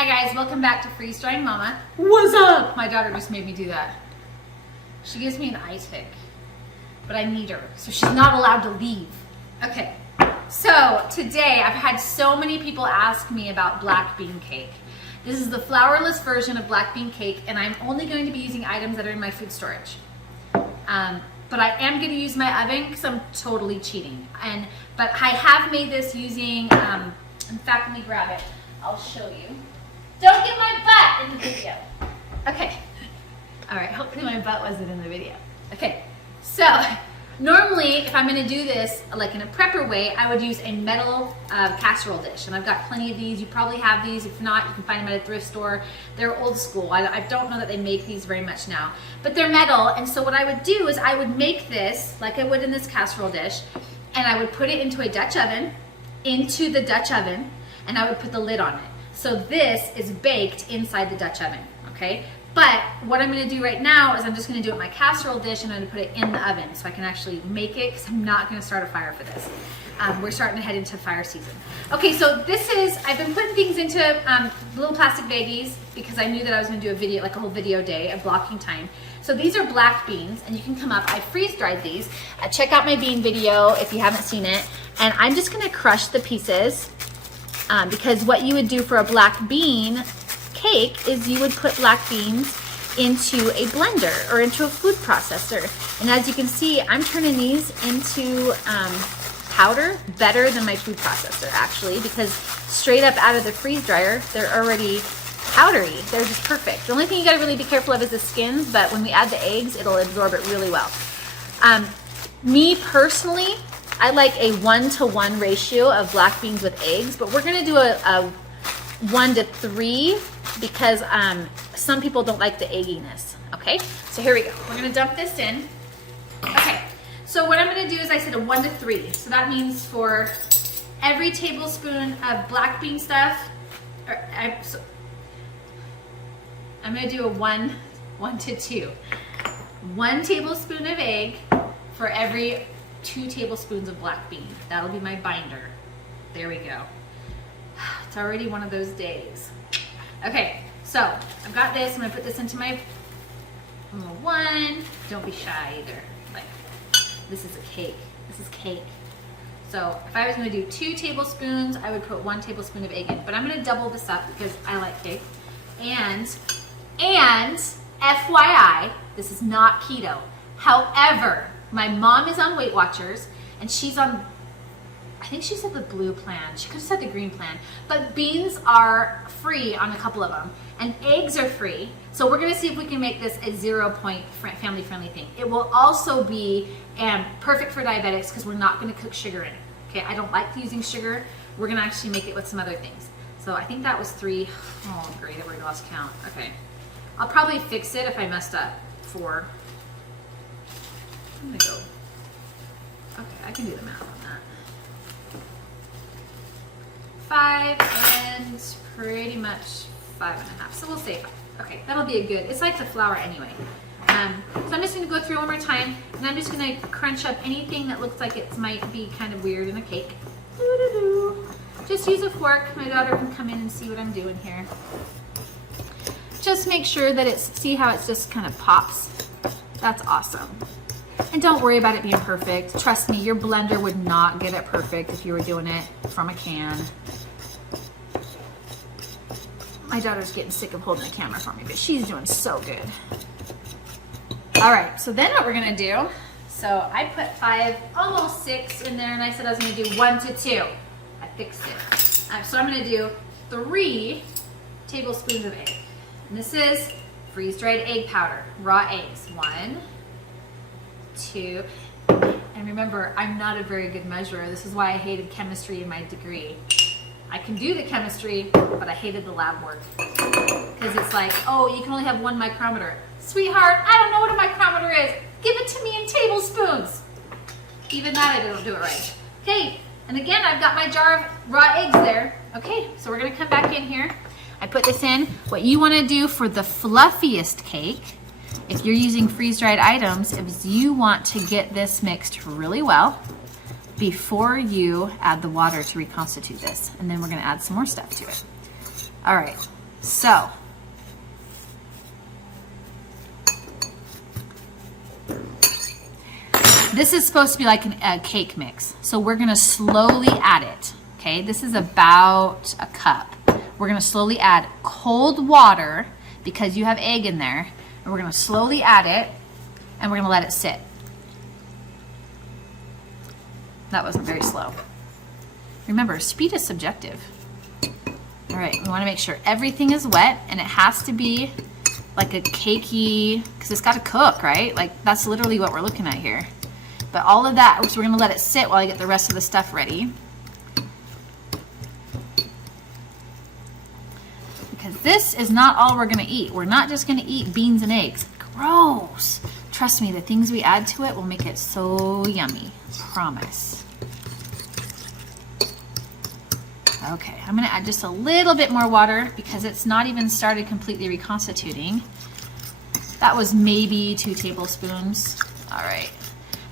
Hi guys, welcome back to Freeze Drying Mama. What's up? My daughter just made me do that. She gives me an eye tick, but I need her, so she's not allowed to leave. Okay, so today I've had so many people ask me about black bean cake. This is the flourless version of black bean cake, and I'm only going to be using items that are in my food storage. But I am going to use my oven because I'm totally cheating. But I have made this using, in fact, let me grab it. I'll show you. Don't get my butt in the video. Okay. All right, hopefully my butt wasn't in the video. Okay, so normally if I'm gonna do this like in a prepper way, I would use a metal casserole dish. And I've got plenty of these. You probably have these. If not, you can find them at a thrift store. They're old school. I don't know that they make these very much now, but they're metal. And so what I would do is I would make this like I would in this casserole dish, and I would put it into a Dutch oven, and I would put the lid on it. So this is baked inside the Dutch oven, okay? But what I'm gonna do right now is I'm just gonna do it in my casserole dish, and I'm gonna put it in the oven so I can actually make it, because I'm not gonna start a fire for this. We're starting to head into fire season. Okay, so this is, I've been putting things into little plastic baggies because I knew that I was gonna do a video, like a whole video day of blocking time. So these are black beans, and you can come up, I freeze dried these. Check out my bean video if you haven't seen it. And I'm just gonna crush the pieces because what you would do for a black bean cake is you would put black beans into a blender or into a food processor. And as you can see, I'm turning these into powder better than my food processor actually, because straight up out of the freeze dryer, they're already powdery. They're just perfect. The only thing you gotta really be careful of is the skins, but when we add the eggs, it'll absorb it really well. Me personally, I like a 1-to-1 ratio of black beans with eggs, but we're gonna do a 1-to-3 because some people don't like the egginess, okay? So here we go. We're gonna dump this in. Okay, so what I'm gonna do is I said a 1-to-3. So that means for every tablespoon of black bean stuff, I'm gonna do a 1-to-2. 1 tablespoon of egg for every 2 tablespoons of black bean. That'll be my binder. There we go. It's already one of those days. Okay, so I've got this. I'm gonna put this into my little one. Don't be shy either. Like, this is a cake. This is cake. So if I was gonna do 2 tablespoons, I would put 1 tablespoon of egg in. But I'm gonna double this up because I like cake. And FYI, this is not keto. However, my mom is on Weight Watchers, and she's on, I think she said the blue plan. She could have said the green plan. But beans are free on a couple of them, and eggs are free. So we're gonna see if we can make this a 0-point family-friendly thing. It will also be perfect for diabetics because we're not gonna cook sugar in it. Okay, I don't like using sugar. We're gonna actually make it with some other things. So I think that was 3. Oh, great, I already lost count. Okay, I'll probably fix it if I messed up. 4. I'm gonna go. Okay, I can do the math on that. 5 and pretty much 5.5. So we'll say 5. Okay, that'll be a good. It's like the flour anyway. So I'm just gonna go through one more time, and I'm just gonna crunch up anything that looks like it might be kind of weird in a cake. Doo-doo-doo. Just use a fork. My daughter can come in and see what I'm doing here. Just make sure that see how it's just kind of pops. That's awesome. And don't worry about it being perfect. Trust me, your blender would not get it perfect if you were doing it from a can. My daughter's getting sick of holding the camera for me, but she's doing so good. All right, so then what we're gonna do, so I put 5, almost 6 in there, and I said I was gonna do 1-to-2. I fixed it. So I'm gonna do 3 tablespoons of egg. And this is freeze-dried egg powder, raw eggs. 1, 2, and remember, I'm not a very good measurer. This is why I hated chemistry in my degree. I can do the chemistry, but I hated the lab work. Because it's like, oh, you can only have 1 micrometer. Sweetheart, I don't know what a micrometer is. Give it to me in tablespoons. Even that, I don't do it right. Okay, and again, I've got my jar of raw eggs there. Okay, so we're gonna come back in here. I put this in. What you wanna do for the fluffiest cake, if you're using freeze-dried items, is you want to get this mixed really well before you add the water to reconstitute this. And then we're gonna add some more stuff to it. All right, So this is supposed to be like a cake mix. So we're gonna slowly add it, okay? This is about a cup. We're gonna slowly add cold water because you have egg in there, and we're gonna slowly add it, and we're gonna let it sit. That wasn't very slow. Remember, speed is subjective. All right, we wanna make sure everything is wet, and it has to be like a cakey, because it's gotta cook, right? Like that's literally what we're looking at here. But all of that, so we're gonna let it sit while I get the rest of the stuff ready. Because this is not all we're gonna eat. We're not just gonna eat beans and eggs. Gross. Trust me, the things we add to it will make it so yummy. Promise. Okay, I'm gonna add just a little bit more water because it's not even started completely reconstituting. That was maybe 2 tablespoons. All right.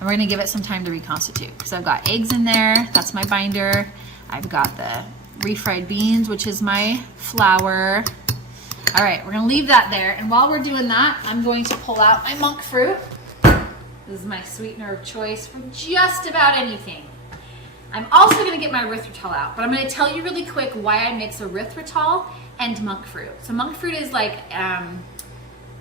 And we're gonna give it some time to reconstitute because I've got eggs in there, that's my binder. I've got the refried beans, which is my flour. All right, we're gonna leave that there. And while we're doing that, I'm going to pull out my monk fruit. This is my sweetener of choice for just about anything. I'm also gonna get my erythritol out, but I'm gonna tell you really quick why I mix erythritol and monk fruit. So monk fruit is like,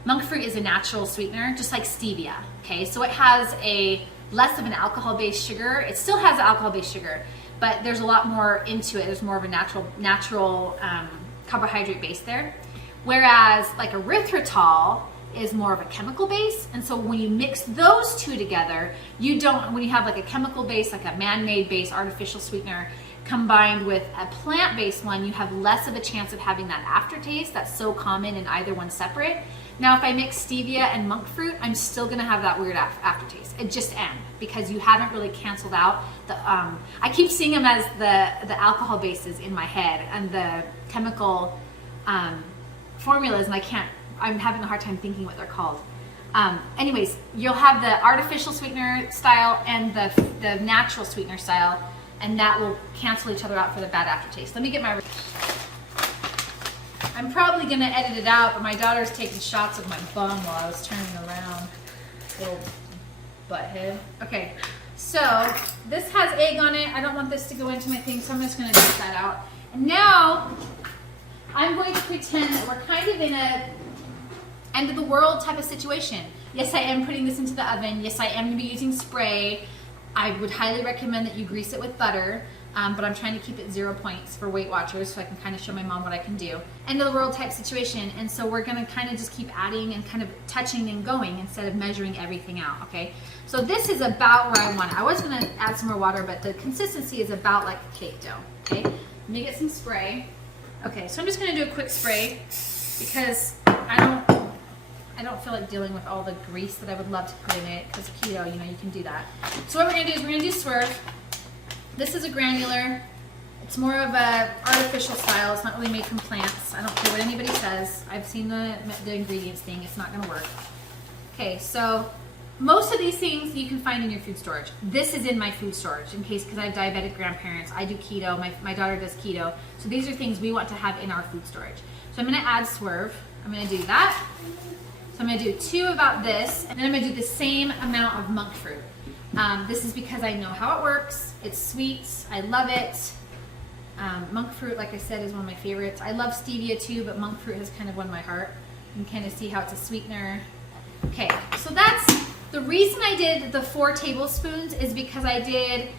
monk fruit is a natural sweetener, just like stevia, okay? So it has a less of an alcohol-based sugar. It still has alcohol-based sugar, but there's a lot more into it. There's more of a natural carbohydrate base there. Whereas like erythritol is more of a chemical base. And so when you mix those two together, you don't, when you have like a chemical base, like a man-made base, artificial sweetener, combined with a plant-based one, you have less of a chance of having that aftertaste that's so common in either one separate. Now, if I mix stevia and monk fruit, I'm still gonna have that weird aftertaste. It just am, because you haven't really canceled out the, I keep seeing them as the alcohol bases in my head and the chemical formulas, and I'm having a hard time thinking what they're called. Anyways, you'll have the artificial sweetener style and the natural sweetener style, and that will cancel each other out for the bad aftertaste. Let me get my... I'm probably gonna edit it out, but my daughter's taking shots of my bum while I was turning around. Little butthead. Okay, so this has egg on it. I don't want this to go into my thing, so I'm just gonna take that out. And now, I'm going to pretend that we're kind of in a end of the world type of situation. Yes, I am putting this into the oven. Yes, I am gonna be using spray. I would highly recommend that you grease it with butter. But I'm trying to keep it 0 points for Weight Watchers so I can kind of show my mom what I can do. End of the world type situation, and so we're gonna kind of just keep adding and kind of touching and going instead of measuring everything out, okay? So this is about where I want it. I was gonna add some more water, but the consistency is about like a cake dough, okay? Let me get some spray. Okay, so I'm just gonna do a quick spray because I don't feel like dealing with all the grease that I would love to put in it because keto, you know, you can do that. So what we're gonna do is we're gonna do Swerve. This is a granular. It's more of a artificial style. It's not really made from plants. I don't care what anybody says. I've seen the ingredients thing. It's not gonna work. Okay, so most of these things you can find in your food storage. This is in my food storage in case, because I have diabetic grandparents. I do keto. My daughter does keto. So these are things we want to have in our food storage. So I'm gonna add Swerve. I'm gonna do that. So I'm gonna do 2 about this, and then I'm gonna do the same amount of monk fruit. This is because I know how it works. It's sweet. I love it. Monk fruit, like I said, is one of my favorites. I love stevia too, but monk fruit has kind of won my heart. You can kind of see how it's a sweetener. Okay, so that's the reason I did the 4 tablespoons is because I did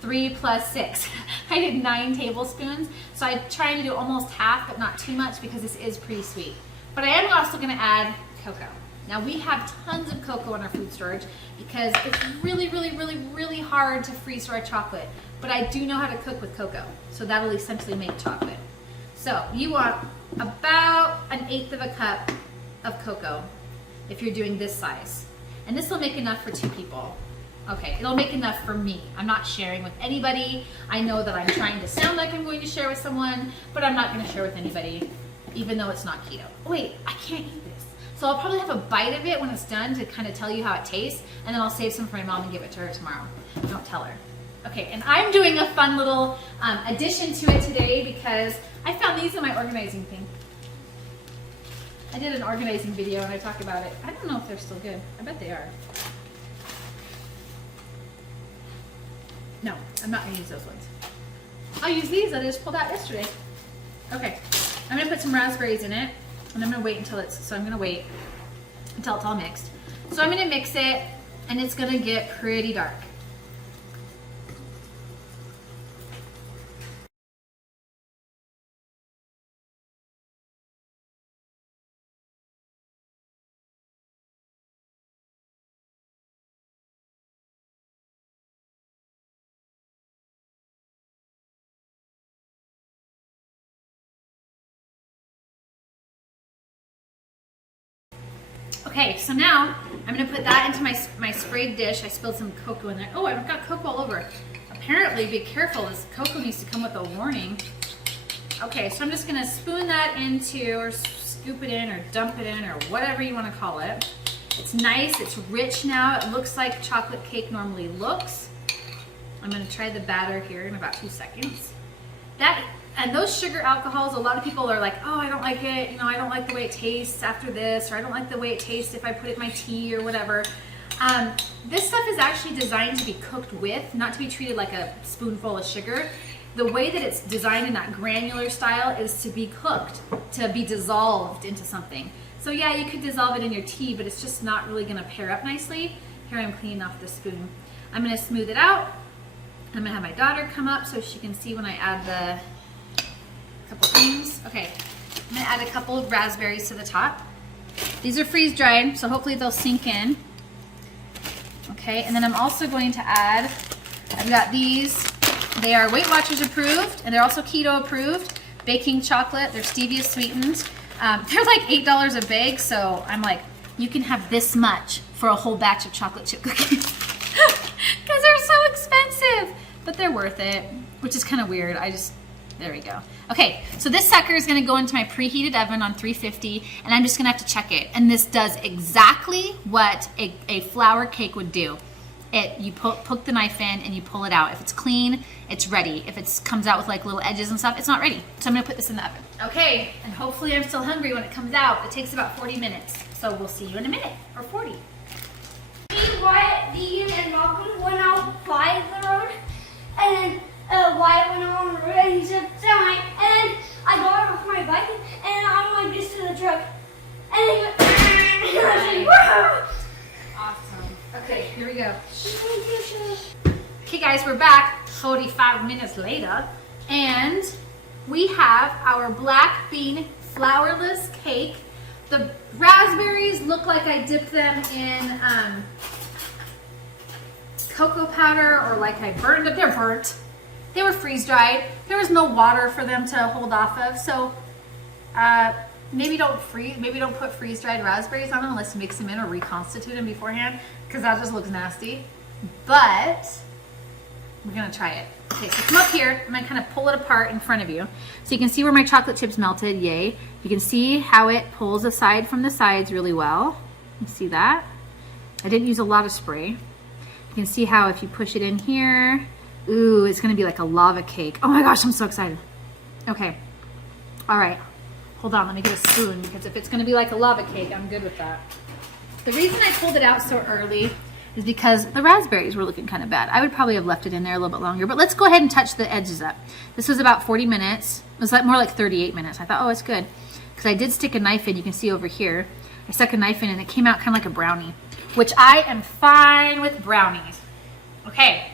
3 plus 6. I did 9 tablespoons. So I'm trying to do almost half, but not too much because this is pretty sweet. But I am also going to add cocoa. Now we have tons of cocoa in our food storage because it's really, really, really, really hard to freeze our chocolate. But I do know how to cook with cocoa, so that'll essentially make chocolate. So you want about 1/8 of a cup of cocoa if you're doing this size. And this will make enough for 2 people. Okay, it'll make enough for me. I'm not sharing with anybody. I know that I'm trying to sound like I'm going to share with someone, but I'm not going to share with anybody, even though it's not keto. Oh, wait, I can't eat this. So I'll probably have a bite of it when it's done to kind of tell you how it tastes, and then I'll save some for my mom and give it to her tomorrow. Don't tell her. Okay, and I'm doing a fun little addition to it today because I found these in my organizing thing. I did an organizing video and I talk about it. I don't know if they're still good. I bet they are. No, I'm not gonna use those ones. I'll use these that I just pulled out yesterday. Okay, I'm gonna put some raspberries in it and I'm gonna wait until it's all mixed. So I'm gonna mix it and it's gonna get pretty dark. Okay, so now I'm gonna put that into my sprayed dish. I spilled some cocoa in there. Oh, I've got cocoa all over. Apparently, be careful, this cocoa needs to come with a warning. Okay, so I'm just gonna spoon that into, or scoop it in, or dump it in, or whatever you wanna call it. It's nice, it's rich now. It looks like chocolate cake normally looks. I'm gonna try the batter here in about 2 seconds. And those sugar alcohols, a lot of people are like, oh, I don't like it, you know, I don't like the way it tastes after this, or I don't like the way it tastes if I put it in my tea or whatever. This stuff is actually designed to be cooked with, not to be treated like a spoonful of sugar. The way that it's designed in that granular style is to be cooked, to be dissolved into something. So yeah, you could dissolve it in your tea, but it's just not really gonna pair up nicely. Here I'm cleaning off the spoon. I'm gonna smooth it out. I'm gonna have my daughter come up so she can see when I add the couple things. Okay, I'm gonna add a couple of raspberries to the top. These are freeze dried, so hopefully they'll sink in. Okay, and then I'm also going to add, I've got these, they are Weight Watchers approved, and they're also keto approved, baking chocolate, they're stevia sweetened. They're like $8 a bag, so I'm like, you can have this much for a whole batch of chocolate chip cookies. Because they're so expensive, but they're worth it, which is kind of weird. There we go. Okay, so this sucker is gonna go into my preheated oven on 350, and I'm just gonna have to check it. And this does exactly what a flour cake would do. You poke the knife in and you pull it out. If it's clean, it's ready. If it comes out with like little edges and stuff, it's not ready. So I'm gonna put this in the oven. Okay, and hopefully I'm still hungry when it comes out. It takes about 40 minutes. So we'll see you in a minute, or 40. Me, Wyatt, Deegan, and Malcolm went out by the road, and Wyatt went on the road, and he said, "Fine." And I got off my bike, and I'm like this to the truck, and he went, and I was like, "Whoa!" Awesome. Okay, here we go. Okay, guys, we're back 45 minutes later, and we have our black bean flourless cake. The raspberries look like I dipped them in cocoa powder, or like I burned them. They're burnt. They were freeze dried. There was no water for them to hold off of, so maybe don't put freeze dried raspberries on them unless you mix them in or reconstitute them beforehand, because that just looks nasty. But we're gonna try it. Okay, so come up here. I'm gonna kind of pull it apart in front of you, so you can see where my chocolate chips melted. Yay! You can see how it pulls aside from the sides really well. You see that? I didn't use a lot of spray. You can see how if you push it in here, ooh, it's gonna be like a lava cake. Oh my gosh, I'm so excited. Okay, all right, hold on, let me get a spoon, because if it's gonna be like a lava cake, I'm good with that. The reason I pulled it out so early is because the raspberries were looking kind of bad. I would probably have left it in there a little bit longer, but let's go ahead and touch the edges up. This was about 40 minutes. It was like more like 38 minutes. I thought, oh, it's good. Because I did stick a knife in, you can see over here. I stuck a knife in and it came out kind of like a brownie, which I am fine with brownies. Okay,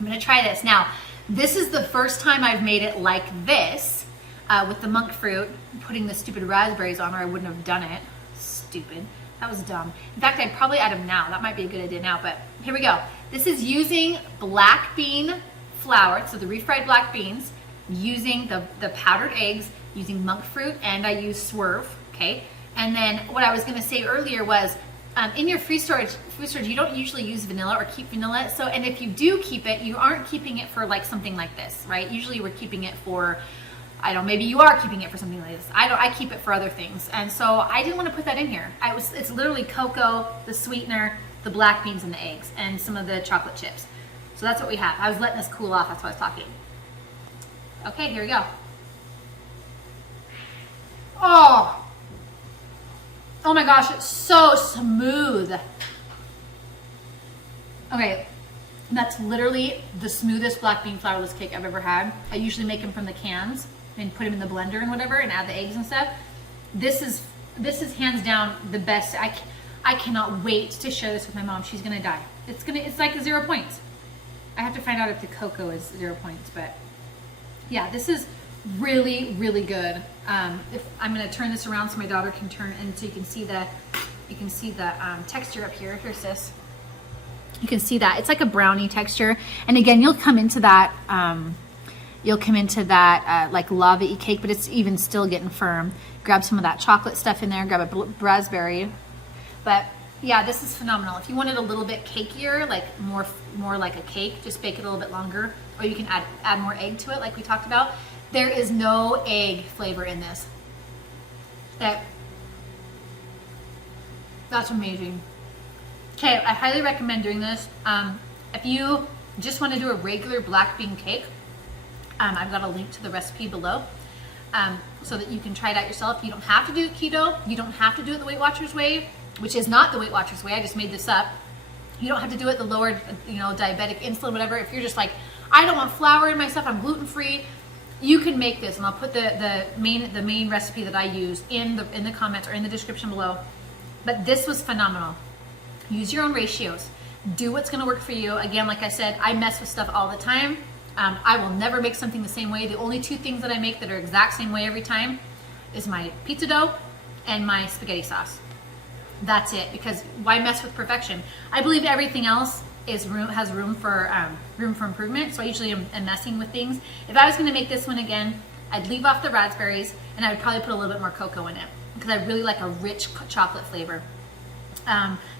I'm gonna try this. Now, this is the first time I've made it like this, with the monk fruit, putting the stupid raspberries on, or I wouldn't have done it. Stupid. That was dumb. In fact, I'd probably add them now. That might be a good idea now, but here we go. This is using black bean flour, so the refried black beans, using the powdered eggs, using monk fruit, and I use Swerve, okay? And then what I was gonna say earlier was, in your food storage, you don't usually use vanilla or keep vanilla. So, and if you do keep it, you aren't keeping it for like something like this, right? Usually we're keeping it for, I don't know, maybe you are keeping it for something like this. I keep it for other things. And so I didn't want to put that in here. It's literally cocoa, the sweetener, the black beans and the eggs, and some of the chocolate chips. So that's what we have. I was letting this cool off, that's why I was talking. Okay, here we go. Oh my gosh, it's so smooth. Okay, that's literally the smoothest black bean flourless cake I've ever had. I usually make them from the cans and put them in the blender and whatever and add the eggs and stuff. This is hands down the best. I cannot wait to share this with my mom. She's gonna die. It's like 0 points. I have to find out if the cocoa is 0 points, but yeah, this is really, really good. If I'm gonna turn this around so my daughter can turn, and so you can see the texture up here. Here, sis. You can see that it's like a brownie texture, and again, you'll come into that like lava-y cake, but it's even still getting firm. Grab some of that chocolate stuff in there. Grab a raspberry, but yeah, this is phenomenal. If you want it a little bit cakier, like more like a cake, just bake it a little bit longer, or you can add more egg to it, like we talked about. There is no egg flavor in this. That's amazing. Okay, I highly recommend doing this. If you just want to do a regular black bean cake, I've got a link to the recipe below, so that you can try it out yourself. You don't have to do it keto. You don't have to do it the Weight Watchers way, which is not the Weight Watchers way. I just made this up. You don't have to do it the lowered, diabetic insulin, whatever. If you're just like, I don't want flour in my stuff, I'm gluten-free, you can make this, and I'll put the main recipe that I use in the comments or in the description below. But this was phenomenal. Use your own ratios. Do what's gonna work for you. Again, like I said, I mess with stuff all the time. I will never make something the same way. The only two things that I make that are exact same way every time is my pizza dough and my spaghetti sauce. That's it, because why mess with perfection? I believe everything else has room for improvement, so I usually am messing with things. If I was gonna make this one again, I'd leave off the raspberries, and I would probably put a little bit more cocoa in it, because I really like a rich chocolate flavor.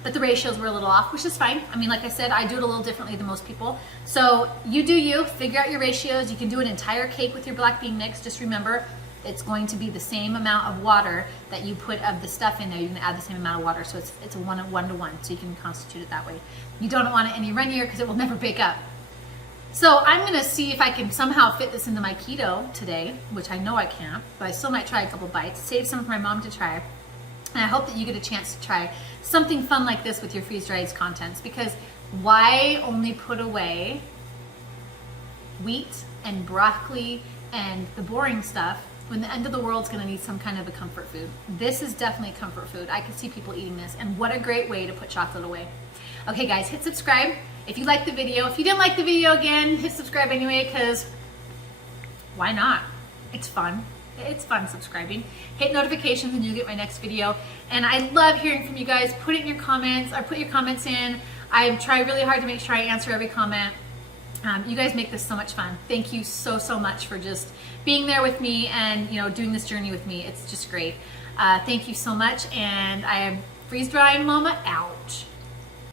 But the ratios were a little off, which is fine. I mean, like I said, I do it a little differently than most people. So you do you, figure out your ratios. You can do an entire cake with your black bean mix. Just remember, it's going to be the same amount of water that you put of the stuff in there. You're gonna add the same amount of water. So it's a 1:1, so you can constitute it that way. You don't want it any runnier because it will never bake up. So I'm gonna see if I can somehow fit this into my keto today, which I know I can't, but I still might try a couple bites, save some for my mom to try. And I hope that you get a chance to try something fun like this with your freeze-dried contents, because why only put away wheat and broccoli and the boring stuff when the end of the world's gonna need some kind of a comfort food? This is definitely a comfort food. I can see people eating this, and what a great way to put chocolate away. Okay guys, hit subscribe if you liked the video. If you didn't like the video, again, hit subscribe anyway, because why not? It's fun. It's fun subscribing. Hit notifications and you'll get my next video. And I love hearing from you guys. Put it in your comments, or put your comments in. I try really hard to make sure I answer every comment. You guys make this so much fun. Thank you so much for just being there with me and doing this journey with me. It's just great. Thank you so much, and I am freeze drying mama out.